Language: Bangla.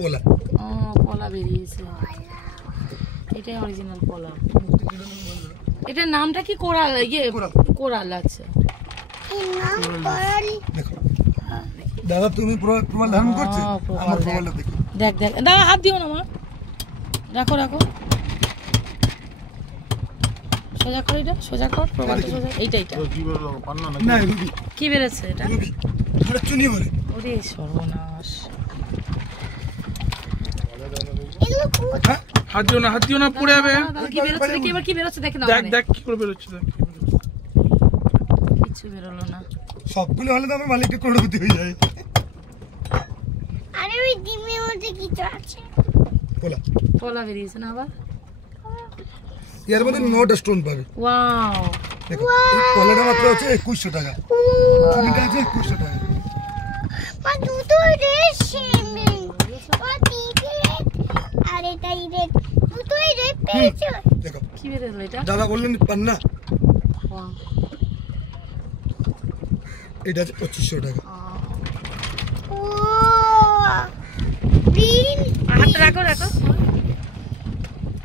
পলা। ও পলা বেরিয়েছে, এটাই অরিজিনাল পলা। এটার নামটা কি? কোরাল। কোরাল। আচ্ছা দেখো দাদা, তুমি প্রবাল ধারণ করছো, আমার প্রবালটা দেখো। দেখ দাদা, হাত দিও না মা, রাখো সোজা কর, এটা সোজা কর, প্রবালটা সোজা। এইটা না রুবি। কি বেরোচ্ছে এটা? রুবি ধরে চুনি বলে। ওরে সর্বনাশ। হাত দিও না পড়ে যাবে। কি বেরোচ্ছে দেখি, এবার কি বেরোচ্ছে দেখে নাও। দেখ কি করে বেরোচ্ছে, দেখ কিছু বেরোলো না। সবগুলো হলে তো আমার মালিককে করোড়পতি হয়ে যায়। আরে ওই ডিমের মধ্যে কিছু আছে। পলা বেরিয়েছে না আবার? এর মধ্যে 9টা স্টোন পাবে। ওয়াও, দেখো এই পলাটা মাত্র আছে 2100 টাকা, চুনিটা আছে 2100 টাকা। মা দুটো রেশম, ও তিনটে, আর এটাই রেড, দুটোই রেড পেয়েছো। দেখো কি বেরোলো এটা? দাদা বললেন পান্না, ওয়াও, এটা আছে 2500 টাকা। ও গ্রিন, হাতটা রাখো